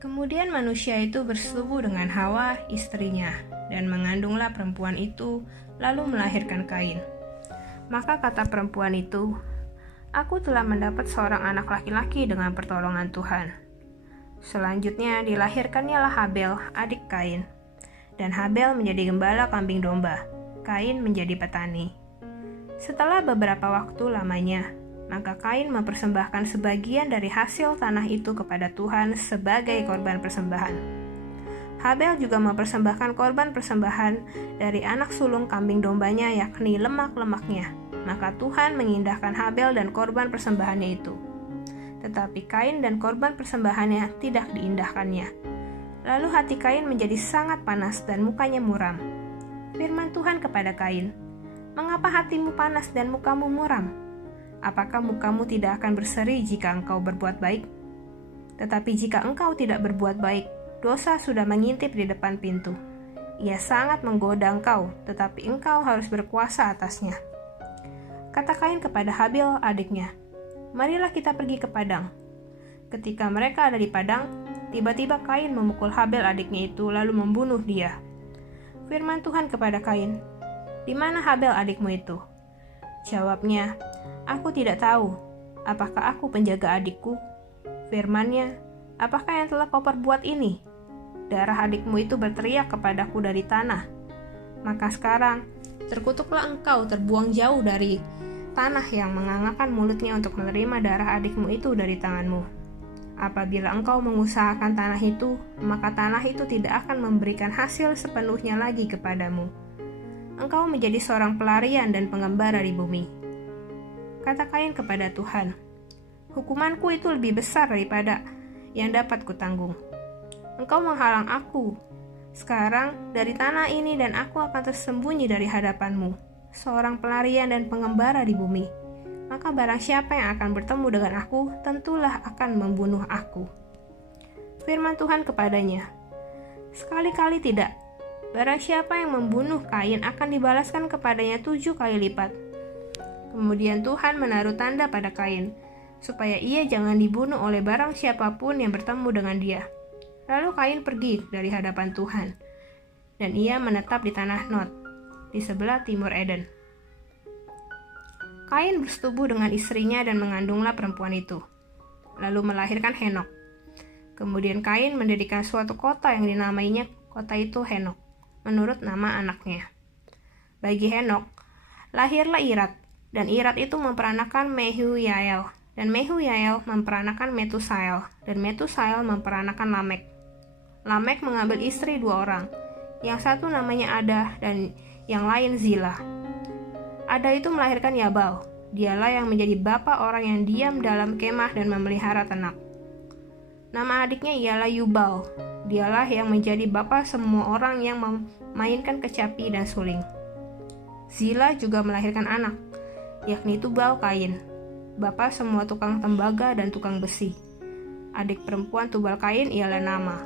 Kemudian manusia itu bersetubuh dengan Hawa, istrinya, dan mengandunglah perempuan itu, lalu melahirkan Kain. Maka kata perempuan itu, "Aku telah mendapat seorang anak laki-laki dengan pertolongan Tuhan." Selanjutnya dilahirkannya Habel, adik Kain. Dan Habel menjadi gembala kambing domba, Kain menjadi petani. Setelah beberapa waktu lamanya, maka Kain mempersembahkan sebagian dari hasil tanah itu kepada Tuhan sebagai korban persembahan. Habel juga mempersembahkan korban persembahan dari anak sulung kambing dombanya, yakni lemak-lemaknya. Maka Tuhan mengindahkan Habel dan korban persembahannya itu. Tetapi Kain dan korban persembahannya tidak diindahkannya. Lalu hati Kain menjadi sangat panas dan mukanya muram. Firman Tuhan kepada Kain, "Mengapa hatimu panas dan mukamu muram? Apakah mukamu tidak akan berseri jika engkau berbuat baik? Tetapi jika engkau tidak berbuat baik, dosa sudah mengintip di depan pintu. Ia sangat menggoda engkau, tetapi engkau harus berkuasa atasnya." Kata Kain kepada Habel adiknya, "Marilah kita pergi ke padang." Ketika mereka ada di padang, tiba-tiba Kain memukul Habel adiknya itu lalu membunuh dia. Firman Tuhan kepada Kain, "Di mana Habel adikmu itu?" Jawabnya, "Aku tidak tahu. Apakah aku penjaga adikku?" Firman-Nya, "Apakah yang telah kau perbuat ini? Darah adikmu itu berteriak kepadaku dari tanah. Maka sekarang, terkutuklah engkau terbuang jauh dari tanah yang mengangakkan mulutnya untuk menerima darah adikmu itu dari tanganmu. Apabila engkau mengusahakan tanah itu, maka tanah itu tidak akan memberikan hasil sepenuhnya lagi kepadamu. Engkau menjadi seorang pelarian dan pengembara di bumi." Kata Kain kepada Tuhan, "Hukumanku itu lebih besar daripada yang dapat kutanggung. Engkau menghalang aku. Sekarang dari tanah ini dan aku akan tersembunyi dari hadapanmu, seorang pelarian dan pengembara di bumi. Maka barang siapa yang akan bertemu dengan aku, tentulah akan membunuh aku." Firman Tuhan kepadanya, "Sekali-kali tidak. Barang siapa yang membunuh Kain akan dibalaskan kepadanya 7 kali lipat." Kemudian Tuhan menaruh tanda pada Kain, supaya ia jangan dibunuh oleh barang siapapun yang bertemu dengan dia. Lalu Kain pergi dari hadapan Tuhan, dan ia menetap di tanah Nod, di sebelah timur Eden. Kain bersetubuh dengan istrinya dan mengandunglah perempuan itu, lalu melahirkan Henok. Kemudian Kain mendirikan suatu kota yang dinamainya kota itu Henok, menurut nama anaknya. Bagi Henok, lahirlah Irat, dan Irat itu memperanakan Mehuyael, dan Mehuyael memperanakan Metusael, dan Metusael memperanakan Lamek. Lamek mengambil istri 2 orang, yang satu namanya Ada dan yang lain Zila. Ada itu melahirkan Yabal. Dialah yang menjadi bapa orang yang diam dalam kemah dan memelihara ternak. Nama adiknya ialah Yubal. Dialah yang menjadi bapa semua orang yang memainkan kecapi dan suling. Zila juga melahirkan anak, yakni Tubal Kain, bapa semua tukang tembaga dan tukang besi. Adik perempuan Tubal Kain ialah Nama.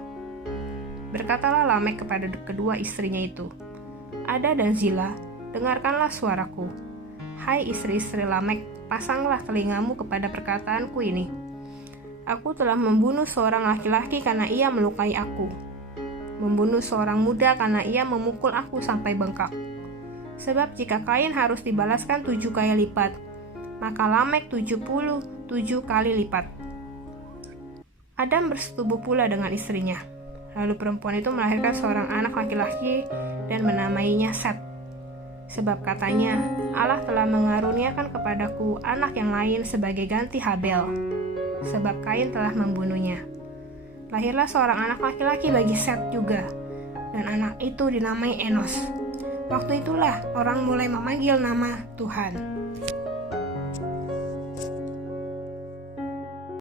Berkatalah Lamek kepada kedua istrinya itu, "Ada dan Zila, dengarkanlah suaraku. Hai istri-istri Lamek, pasanglah telingamu kepada perkataanku ini. Aku telah membunuh seorang laki-laki karena ia melukai aku, membunuh seorang muda karena ia memukul aku sampai bengkak. Sebab jika Kain harus dibalaskan 7 kali lipat, maka Lamek 77 kali lipat." Adam bersetubuh pula dengan istrinya. Lalu perempuan itu melahirkan seorang anak laki-laki dan menamainya Set. Sebab katanya, "Allah telah mengaruniakan kepadaku anak yang lain sebagai ganti Habel, sebab Kain telah membunuhnya." Lahirlah seorang anak laki-laki bagi Set juga, dan anak itu dinamai Enos. Waktu itulah orang mulai memanggil nama Tuhan.